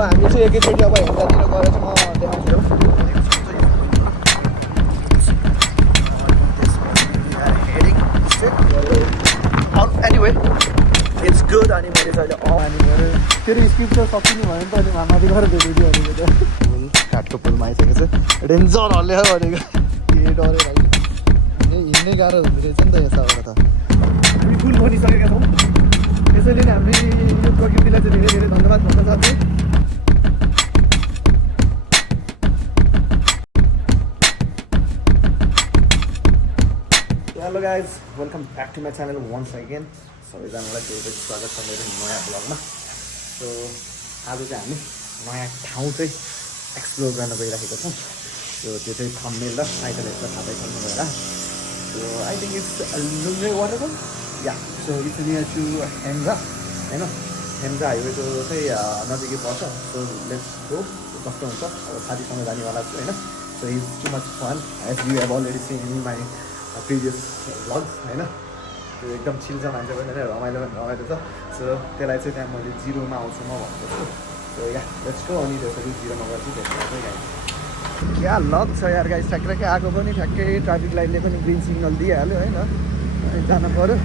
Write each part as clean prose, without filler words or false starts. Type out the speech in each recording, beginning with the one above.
हामी चाहिँ एकैचोटि अब हेर्दातिर गएर चाहिँ म देखाउँछु एनिवे इट्स गुड। अनि मैले चाहिँ अहिले फेरि स्किप चाहिँ सकिने भयो नि त। अनि माथि गएर भेटेको भनेको त पुल घाटको पुलमा आइसकेको छ। डेन्जर हल्ले भनेको के डरे भाइ, हिँड्नै गाह्रो हुँदो रहेछ नि त यताबाट त। हामी पुल बनिसकेका छौँ, त्यसैले नै हामीले यो प्रकृतिलाई चाहिँ धेरै धेरै धन्यवाद भन्न चाहन्छु। Hello guys, welcome back to my channel once again. सबैजनालाई धेरै स्वागत छ मेरो नयाँ ब्लगमा। सो आज चाहिँ हामी नयाँ ठाउँ चाहिँ एक्सप्लोर गर्न गइरहेको छौँ। सो त्यो चाहिँ थम्बनेल र टाइटलहरू त थाहा पाइसक्नु भएर। So I think it's Lunge waterfall या। So it's near to Hemja होइन, हेम्जा हाइवेको चाहिँ नजिकै पर्छ। सो लेट्स गो, कस्तो हुन्छ अब साथीसँग जानेवाला छु होइन। So it's too much fun as you have already seen in my previous vlogs होइन। त्यो एकदम चिल छ, मान्छे पनि रमाइलो छ। सो त्यसलाई चाहिँ त्यहाँ मैले जिरोमा आउँछु म भनेको छु। So ya let's go. अनि त्यसरी जिरोमा गर्छु त्यसमा चाहिँ गाइस क्या लक छ यार गाइस। ठ्याक्कै आएको पनि ठ्याक्कै ट्राफिक लाइटले पनि ग्रिन सिग्नल दिइहाल्यो होइन। जानु पऱ्यो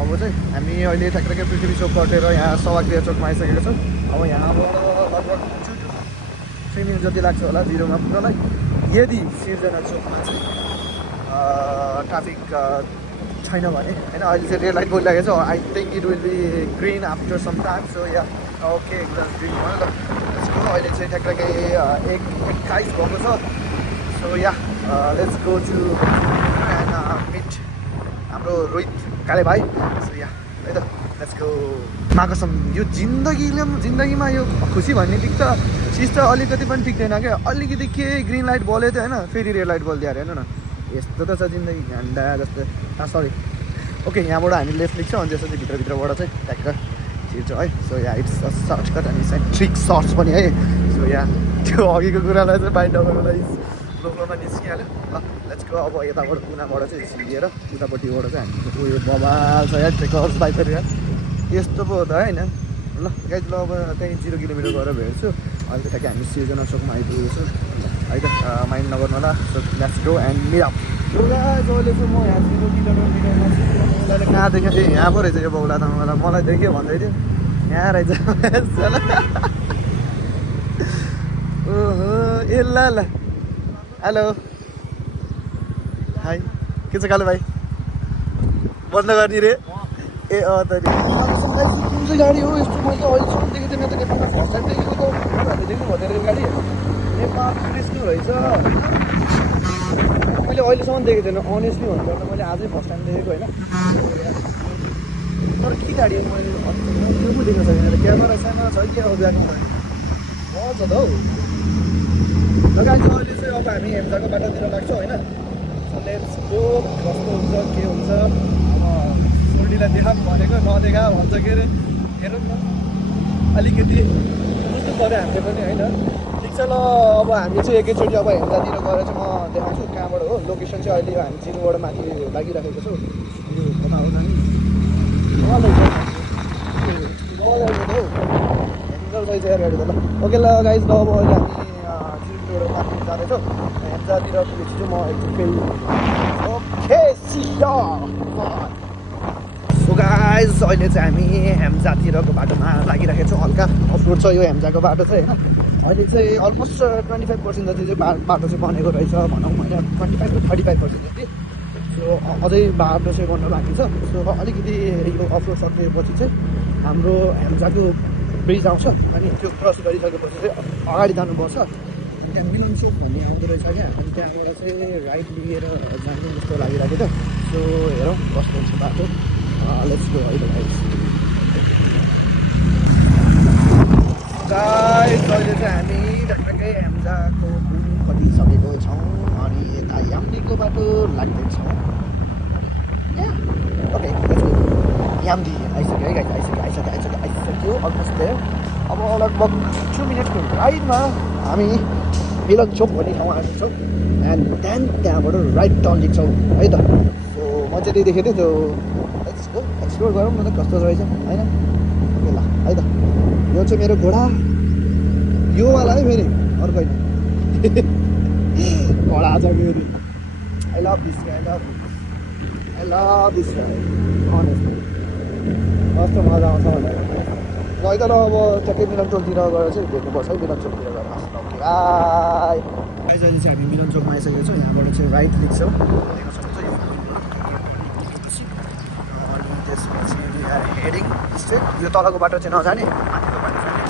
अब चाहिँ हामी अहिले ठ्याक्कै पृथ्वी चोक कटेर यहाँ सवागृह चोकमा आइसकेको छौँ। अब यहाँबाट लगभग 3 मिनट जति लाग्छ होला जिरोमा पुग्नलाई, यदि सिर्जना चोकमा चाहिँ ट्राफिक छैन भने होइन। अहिले चाहिँ रेड लाइट बोलिरहेको छ। I think it will be green after some time. So ya okay एकदम ग्रिन भयो ल। त्यसको अहिले चाहिँ ठ्याक्कै 1:21 भएको छ। So ya let's go to and meet हाम्रो रोहित काले भाइ। सो या है त लेट्स गो। माकसम यो जिन्दगीमा यो खुसी भन्ने ठिक त चिज त अलिकति पनि ठिक्दैन क्या। अलिकति के ग्रिन लाइट बोल्यो त होइन, फेरि रेड लाइट बोलिदियो अरे हेर्नु न। यस्तो त छ जिन्दगी घन्टा जस्तो। सरी ओके, यहाँबाट हामी लेफ्ट लिन्छौँ अनि त्यसपछि भित्रबाट चाहिँ ट्याक्क छिर्छौँ है। So yeah it's a shortcut अनि ट्रिक सर्ट्स पनि है। सो या त्यो अघिको कुरालाई चाहिँ बाइन्ड गर्नको लागि फ्लोमा निस्किहाल्यो ल। Let's go. अब यताबाट कुनाबाट चाहिँ छिरिएर उतापट्टिबाट चाहिँ हामी उयो बबाल छ यार ट्रेकर्स बाइकहरू यार। यस्तो पो हो त होइन ल गाइज। ल अब त्यहीँ 0 किलोमिटर गएर भेट्छु। अहिले ठ्याक्कै हामी सिर्जना चोकमा आइपुगेको छु है त। माइन्ड नगर्नु होला। So let's go and meet up. अहिले चाहिँ म यहाँ 0 किलोमिटरमा छु। कहाँ देखेँ थिएँ, यहाँ पो रहेछ यो बौला त। मलाई देख्यो भन्दै थियो यहाँ रहेछ। ओहो ए ल ल हेलो हाई, के छ कालो भाइ? बन्द गर्ने रे ए त कुन चाहिँ गाडी हो यस्तो? मैले अहिलेसम्म देखेको थिएँ। त नेपालमा फर्स्ट टाइम देखेको त देख्नु भयो त्यो गाडी। नेपाल पुलिसको रहेछ। मैले अहिलेसम्म देखेको थिएन अनेस्टली भन्नुपर्दा, मैले आजै फर्स्ट टाइम देखेको होइन। तर के गाडी हो मैले त्यो पो देख्न सकिनँ। क्यामेरा स्यामेरा छ क्या हो ब्याकमा छ त हौ। र गाडी अहिले चाहिँ अब हामी हेम्जाको बाटोतिर लाग्छौँ होइन। Let's go. कस्तो हुन्छ के हुन्छ सोल्टीलाई देखाऊँ भनेको नदेखा भन्छ के अरे। हेरौँ न अलिकति बुझ्नु पऱ्यो हामीले पनि होइन। ठिक छ ल। अब हामी चाहिँ एकैचोटि अब हेम्जातिर गएर चाहिँ म देखाउँछु कहाँबाट हो। लोकेसन चाहिँ अहिले हामी जिरोबाट माथि लागिराखेको छौँ। यो कता हो जाने गाडी त ल। ओके ल गाइज। ल अब अहिले हामी 0 किलोमिटर माथि जाँदैछौँ। हेम्जातिर पुगेपछि चाहिँ म एकचोटि ओके सिया। सो गाइज अहिले चाहिँ हामी हेम्जातिरको बाटोमा लागिरहेको छौँ। हल्का अफरोड छ यो हेम्जाको बाटो चाहिँ होइन। अहिले चाहिँ अलमोस्ट 25% जति चाहिँ बाटो चाहिँ बनेको रहेछ भनौँ होइन। 25 to 35% जति। सो अझै बाटो चाहिँ बन्न बाँकी छ। सो अलिकति यो अफरोड सकिएपछि चाहिँ हाम्रो हेम्जाको ब्रिज आउँछ। अनि त्यो क्रस गरिसकेपछि चाहिँ अगाडि जानुपर्छ। अनि त्यहाँ मिलन चोक भन्ने आउँदो रहेछ क्या। अनि त्यहाँबाट चाहिँ राइट लिएर जानु जस्तो लागिरहेको थियो। सो हेरौँ कस्तो हुन्छ बाटो। लेट्स गो है त गाइस। अहिले चाहिँ हामी ठ्याक्कै हेम्जाको पुल खटिसकेको छौँ। अनि यता याम्दीको बाटो लाग्दैछौँ। ओके याम्दी आइसक्यो है गाइस। आइसक्यो अलमोस्ट देयर। अब लगभग 2 मिनटको राइडमा हामी मिलन चोक भन्ने ठाउँमा आइपुग्छौँ। एन्ड देन त्यहाँबाट राइट टर्न लिन्छौँ है त। सो मजाले देखेको थिएँ त्यो। लेट्स गो एक्सप्लोर गरौँ न त कस्तो रहेछ होइन। ओके ल है त। यो चाहिँ मेरो घोडा यो वाला है फेरि अर्को होइन कडा छ फेरि I love this guy honestly कस्तो मजा आउँछ भनेर गइकन अब ट्याक्कै मिलन चोकतिर गएर चाहिँ भेट्नुपर्छ है मिलन चोकतिर गएर गाई अहिले चाहिँ हामी मिलन चोकमा आइसकेको छौँ यहाँबाट चाहिँ राइट लिन्छौँ देख्न सक्नुहुन्छ यो अनि त्यसपछि हेडिङ स्ट्रेट यो तलको बाटो चाहिँ नजाने माथिको बाटो जाने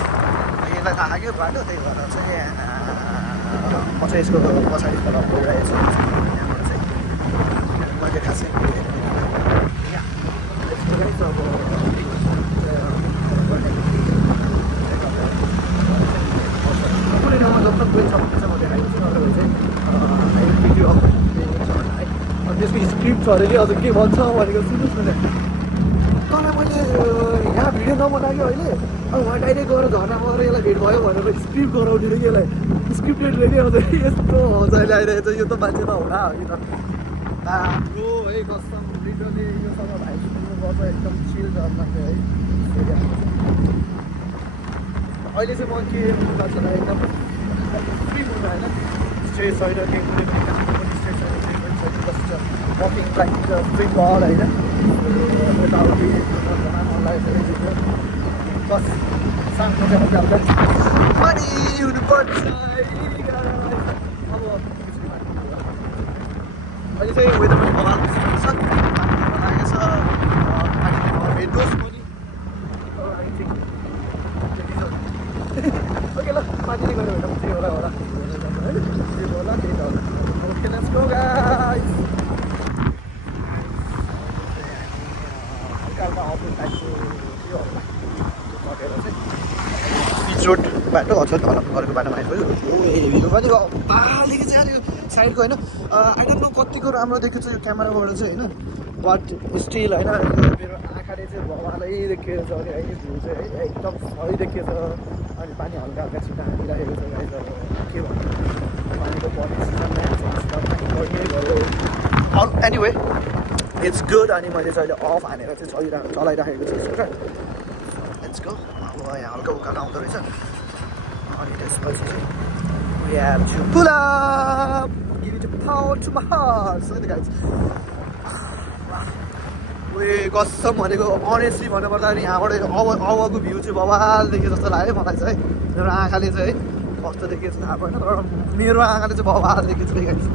यसलाई थाहा लाग्यो बाटो त्यही भएर चाहिँ म चाहिँ यसको पछाडि तल गइरहेको छु यहाँबाट चाहिँ मैले खासै कुनै ठाउँमा जब गइन्छ भने चाहिँ म देखाइदिन्छु नत्र चाहिँ भिडियो अपलोड है अनि त्यसको स्क्रिप्ट छ अरे कि अझ के भन्छ भनेको सुन्नुहोस् न तँलाई मैले यहाँ भिडियो नबनाएको अहिले अब उहाँ डाइरेक्ट गएर झर्नामा गएर यसलाई भेट भयो भनेर स्क्रिप्ट गराउने कि यसलाई स्क्रिप्टेड रेडी अझ यस्तो मजाले आइरहेको छ यो त मान्छे त होला हो कि त राम्रो है कसम लिटरली योसँग भाइ सुन्नुपर्छ एकदम चिल झर्ना चाहिँ है अहिले चाहिँ म के गर्छु एकदम फ्री हुनु होइन स्ट्रेस छैन केही कुनै पनि कामको पनि स्ट्रेस छैन केही पनि छैन जस्ट वकिङ लाइक फ्री बल होइन यताउति मलाई बस सानो जाँदा पानी हुनुपर्छ अब अहिले चाहिँ वेदर पनि बवाल छ लागेको छ भेट्नुहोस् पनि आई थिङ्क ओके ल माथि गएर भेटौँ त्यही होला है त्यही होला त्यही त होला ओके लेट्स गो गाइस हल्का हल्का अफिस टाइपको यो कटेर चाहिँ पिच रोड बाटो अझ ढलक गरेको बाटोमा आइपुग्यो यो पनि पालेको चाहिँ यो साइडको होइन आई डोन्ट नो कतिको राम्रो देखेको छ यो क्यामेराबाट चाहिँ होइन बट स्टिल होइन मेरो आँखाले चाहिँ भवालै देखिएको छ अरे अहिले भ्यू चाहिँ है एकदम सही देखिएको छ अनि पानी हल्का हल्का छिटो हानिरहेको छ गाइस अब के भन्नु पानीको पर्ने सिजनमा पानी गयो एनिवे इट्स गुड अनि मैले चाहिँ अहिले अफ हानेर चाहिँ चलाइराखेको छु स्कुटर लेट्स गो अब यहाँ हल्का उकालो आउँदो रहेछ अनि त्यसपछि चाहिँ we have to pull up give it a power to my heart so guys कसम भनेको अनेस्टली भन्नुपर्दा नि यहाँबाट अबको भ्यू चाहिँ बवाल देखेँ जस्तो लाग्यो मलाई चाहिँ मेरो आँखाले चाहिँ है कस्तो देखेको छ थाहा भएन तर मेरो आँखाले चाहिँ बवाल देखेको छ गाइस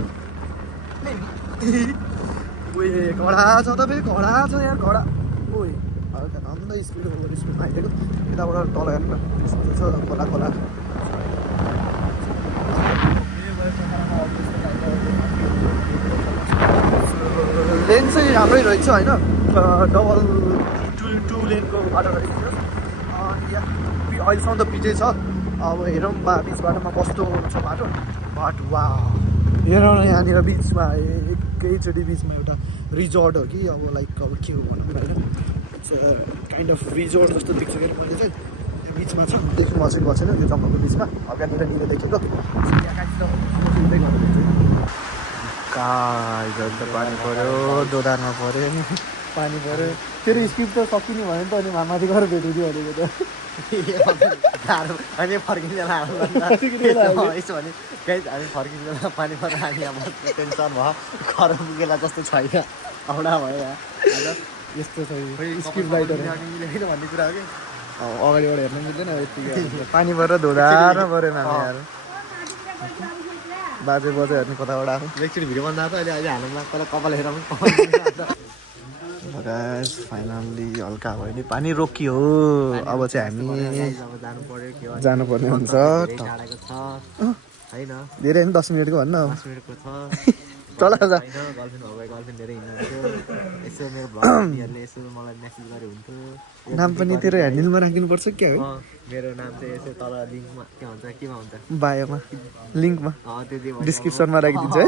कडा छ तपाईँ कडा छ यहाँ कडा ओइ हल्का नन्द स्पिडमा आइदिएको यताबाट तल हेर्नु न यस्तो छ खोला खोला लेन चाहिँ राम्रै रहेछ होइन डबल टु लेनको बाटो रहेछ अहिलेसम्म त पिचै छ अब हेरौँ बिच बाटोमा कस्तो छ बाटो बट वा हेरौँ न यहाँनिर बिचमा एकैचोटि बिचमा एउटा रिजोर्ट हो कि अब लाइक अब के हो भनौँ होइन काइन्ड अफ रिजोर्ट जस्तो देख्छ क्या मैले चाहिँ बिचमा छ देख्नु म चाहिँ गएको छैन यो जङ्गलको बिचमा अगाडितिर निलो देखेको त पानी पऱ्यो दोधारमा पऱ्यो नि पानी पऱ्यो फेरि स्क्रिप्ट त सकिने भयो नि त अनि माथि गएर भेटिदियो भनेको त अनि फर्किँदैन यसो भने हामी फर्किँदैन पानी परेर हामी अब टेन्सन भयो घर पुगेला जस्तो छैन औडा भयो यहाँ यस्तो छ स्क्रिप्ट राइटर भन्ने कुरा हो कि अगाडिबाट हेर्नु मिल्दैन यतिकै पानी परेर धुँदा पऱ्यो नानीहरू बाजे बजे हेर्नु कताबाट आएको एकचोटि भिडियो बन्दा त अहिले हाल्नुमा तर कपाल हेर फाइनल्ली हल्का भयो नि पानी रोकियो अब चाहिँ हामी जानुपर्ने हुन्छ धेरै नि 10 मिनटको भन्न चल नाम पनि तेरो ह्यान्डलमा राखिनुपर्छ क्या हो मेरो नाम चाहिँ यसो तल लिङ्कमा केमा हुन्छ बायोमा लिङ्कमा डिस्क्रिप्सनमा राखिदिन्छ है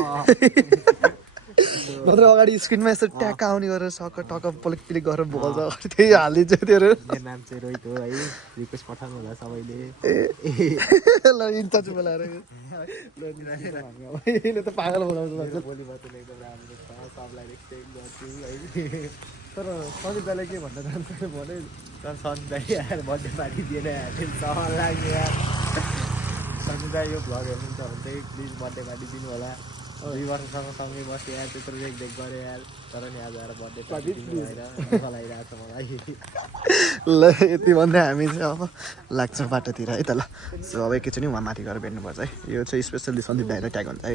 नत्र अगाडि स्क्रिनमा यस्तो ट्याक्क आउने गरेर टक पलिक पिलिक गरेर बोल्छ त्यही हालिदिन्छ तेरो मेरो नाम चाहिँ रोहित हो है रिक्वेस्ट पठाउनु होला सबैले ल इन्चार्ज बोलाएर यसले त पागल बोलाउँछ भन्छ भोलिबाट एकदम राम्रो छ सबलाई रेस्पेक्ट गर्छु है तर सजित दाइलाई के भन्न चाहन्छ भने सन्त दाइ आएर बर्थडे पार्टी दिएर समुदाय यो भ्लग हेर्नुहुन्छ भने चाहिँ प्लिज बर्थडे पार्टी दिनु होला 2 वर्षसम्म सँगै बस्यो यार त्यत्रो रेखदेख गऱ्यो यार तर नि आज आएर बर्थडे पार्टी दिनु भएर दुःख लागिरहेको छ मलाई ल यति भन्दै हामी चाहिँ अब लाग्छ बाटोतिर है त ल सो अब एकैचोटि उहाँ माथि गएर भेट्नुपर्छ है यो चाहिँ स्पेसल्ली सन्दीप भाइलाई ट्याग हुन्छ है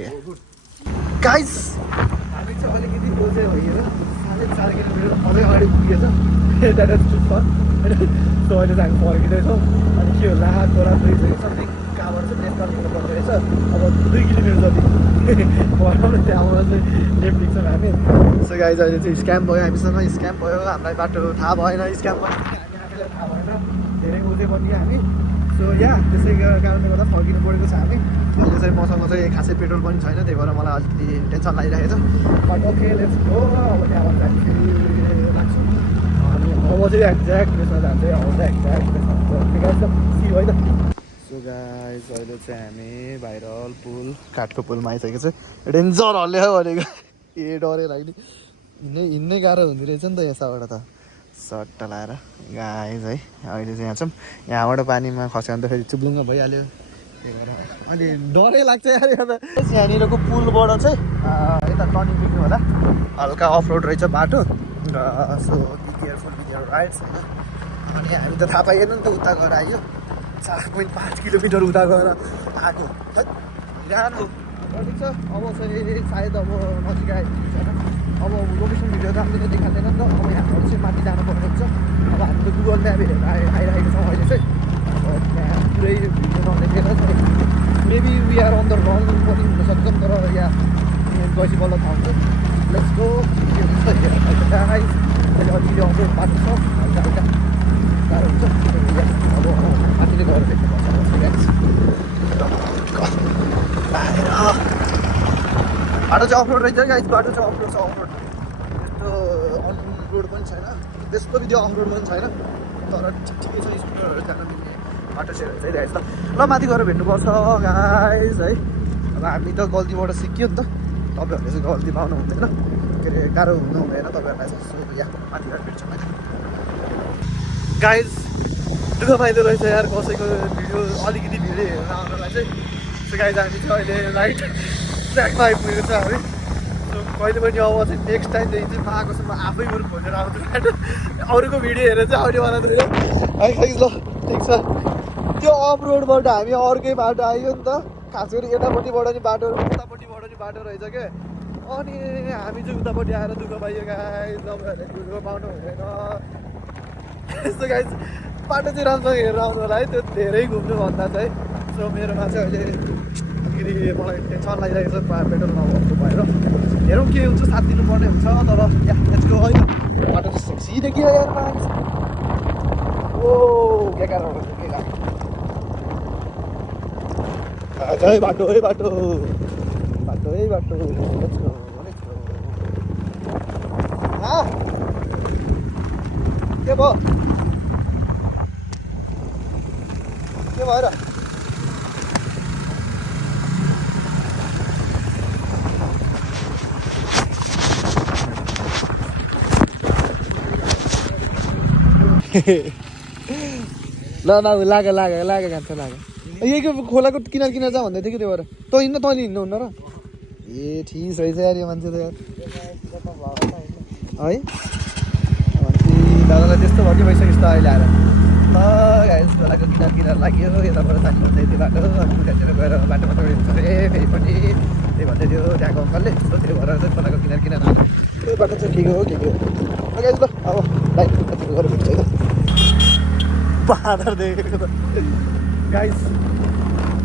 गाइस हामी चाहिँ अलिकति बोझै भइयो 4.5 किलोमिटर अझै अगाडि पुगेछ that is too fun so अहिले चाहिँ हामी फर्किँदैछौँ अनि के होला तोरा समथिङ कहाँबाट चाहिँ नेसनल लिएर पर्दो रहेछ अब 2 किलोमिटर जति भनौँ त्यहाँबाट चाहिँ लेफ्ट लिन्छौँ हामी सो गाइज अहिले चाहिँ स्क्याम भयो हामीसँग स्क्याम भयो हामीलाई बाटो थाहा भएन स्क्याम पनि हामीलाई थाहा भएन धेरै उतै पनि हामी सो या त्यसै कारणले गर्दा फर्किनु परेको छ हामी अहिले चाहिँ मसँग चाहिँ खासै पेट्रोल पनि छैन त्यही भएर मलाई अलिकति टेन्सन लागिरहेको छ बट ओके लेट्स गो अब त्यहाँबाट चाहिँ लाग्छु अनि अब चाहिँ एक्ज्याक्ट त्यसमा जान्छ अब चाहिँ एक्ज्याक्ट त्यसमा सी है त सो गाइज अहिले चाहिँ हामी भाइरल पुल काठको पुलमा आइसकेको छ डेन्जर हल्ले हो भनेको ए डरै लाग्ने हिँड्नै गाह्रो हुँदो रहेछ नि त यहाँबाट त सट्ट लाएर गाइज है अहिले चाहिँ यहाँ छौँ यहाँबाट पानीमा खस्यो भने त फेरि चुब्लुङ्ग भइहाल्यो त्यही भएर अहिले डरै लाग्छ यार यहाँनिरको पुलबाट चाहिँ यता टर्निङ पुग्नु होला हल्का अफ रोड रहेछ बाटो र so be careful with your rides होइन अनि हामी त थाहा पाइएन नि त उता गएर आयो 4.5 किलोमिटर उता गएर आएको राम्रो ठिक छ अब चाहिँ सायद अब नजिक आइपुग्छ होइन अब लोकेसन भिडियो त हामीले देखाउँदैन नि त अब हाम्रो चाहिँ माथि जानुपर्ने हुन्छ अब हामीले गुगल म्याप हेरेर आइरहेको छौँ अहिले चाहिँ अब त्यहाँ पुरै भिडियो नदेखेर maybe we are on the wrong पनि हुनसक्छ तर यहाँ गएपछि बल्ल थाहा हुन्छ लेट्स गो अहिले अलिअलि अफरोड बाटो छ हल्का हल्का गाह्रो हुन्छ अब माथिले गएर देख्नुपर्छ बाटो चाहिँ अफरोड रहेछ गाइस बाटो चाहिँ अफरोड छ अफरोड त्यस्तो अन रोड पनि छैन त्यस्तो त्यो अफरोड पनि छैन तर ठिकै छ स्कुटरहरू जान मिल्ने बाटो चाहिँ चाहिरहेको छ ल माथि गएर भेट्नुपर्छ गाइस है अब हामी त गल्तीबाट सिक्यो नि त तपाईँहरूले चाहिँ गल्ती पाउनु हुँदैन के अरे गाह्रो हुनु हुँदैन तपाईँहरूलाई चाहिँ यहाँ माथि गएर भेट्छौँ है गाइस दुःख पाइँदो रहेछ यार कसैको भिडियो अलिकति भिडियो हेरेर आउनलाई चाहिँ सो गाइस हामी चाहिँ अहिले राइट ट्र्याकमा आइपुगेको छ हामी सो कहिले पनि अब चाहिँ नेक्स्ट टाइमदेखि चाहिँ पाएकोसम्म आफै बरु खोजेर आउँछु अरूको भिडियो हेरेर चाहिँ आउनेवाला छैन है गाइस ल ठिक छ त्यो अफ रोडबाट हामी अर्कै बाटो आयो नि त खास गरी यतापट्टिबाट नि बाटो उतापट्टिबाट नि बाटो रहेछ क्या अनि हामी चाहिँ उतापट्टि आएर दुःख पाइयो गाइस तपाईँहरूले दुःख पाउनु हुँदैन यस्तो गाइस बाटो चाहिँ राम्रोसँग हेरेर आउनु होला है त्यो धेरै घुम्नुभन्दा चाहिँ सो मेरोमा चाहिँ अहिले अलिकति मलाई टेन्सन लागिरहेको छ पेट्रोल नभएको भएर हेरौँ के हुन्छ साथ दिनुपर्ने हुन्छ तर यसको होइन बाटो चाहिँ सेक्सी देखियो यार ओ के कारण है बाटो है बाटो बाटो है बाटो के भयो के भएर ल लाग खान्छ लाग यहीको खोलाको किनार किनार जा भन्दै थियो कि त्यो भएर तँ हिँड्न तैँले हिँड्नुहुन्न र ए ठिक रहेछ यार यो मान्छे त यार है दादालाई त्यस्तो भर्ती भइसकेछ त अहिले आएर ल गाइस खोलाको किनार किनार लाग्यो यताबाट जाने भन्दै थियो बाटो अनि उतातिर गएर बाटोमा चढ्यो हुन्छ अरे फेरि पनि त्यही भन्दै थियो त्यहाँको अङ्कलले सो त्यही भएर चाहिँ खोलाको किनार किनार त्यो बाटो चाहिँ ठिक हो के हो गाइस ल अब लाइट गएर भेट्छ है त बादर देखेको त गाइस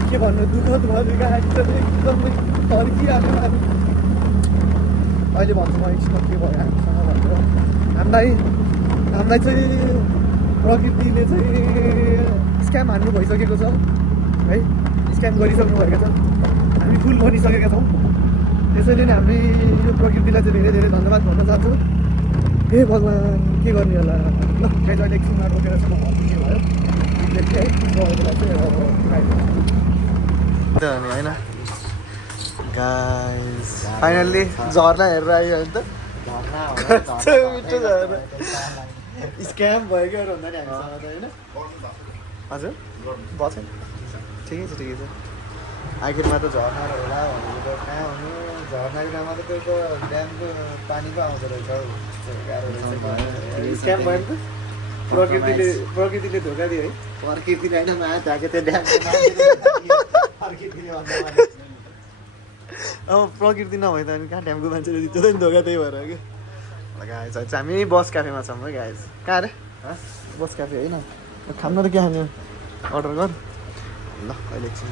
के भन्नु दुःखद भयो गाडी चाहिँ एकदमै तर्किहाल्यो हामी अहिले भन्छु म यसमा के भयो हामीसँग भनेर हामीलाई चाहिँ प्रकृतिले चाहिँ स्क्याम हान्नु भइसकेको छ है स्क्याम गरिसक्नु भएको छ हामी फुल बनिसकेका छौँ त्यसैले नै हामीले यो प्रकृतिलाई चाहिँ धेरै धेरै धन्यवाद भन्न चाहन्छौँ हे भगवान् के गर्ने होला ल गाइस अहिले एकछिनमा रोकेर चाहिँ म के भयो होइन गाइस फाइनल्ली झर्ना हेरेर आयो भने त स्क्याम भयो क्या भन्दा नि हामीसँग त होइन हजुर भयो ठिकै छ आखिरमा त झर्नाहरू होला भनेको त कहाँ हुनु झर्नाको ठाउँमा त त्यो त ड्यामको पानी पो आउँदो रहेछ हौ गाह्रो रहेछ स्क्याम भयो नि त प्रकृतिले धोका दियो है प्रकृतिले होइन माया थाके त्यो ड्यामको प्रकृतिले भन्दा अब प्रकृति नभए त अनि कहाँ ड्यामको मान्छेले दिन्छ नि धोका त्यही भएर कि गाइस हामी बस क्याफेमा छौँ है गाइस कहाँ अरे बस क्याफे होइन खानु त के खाने अर्डर गर ल अहिले एकछिन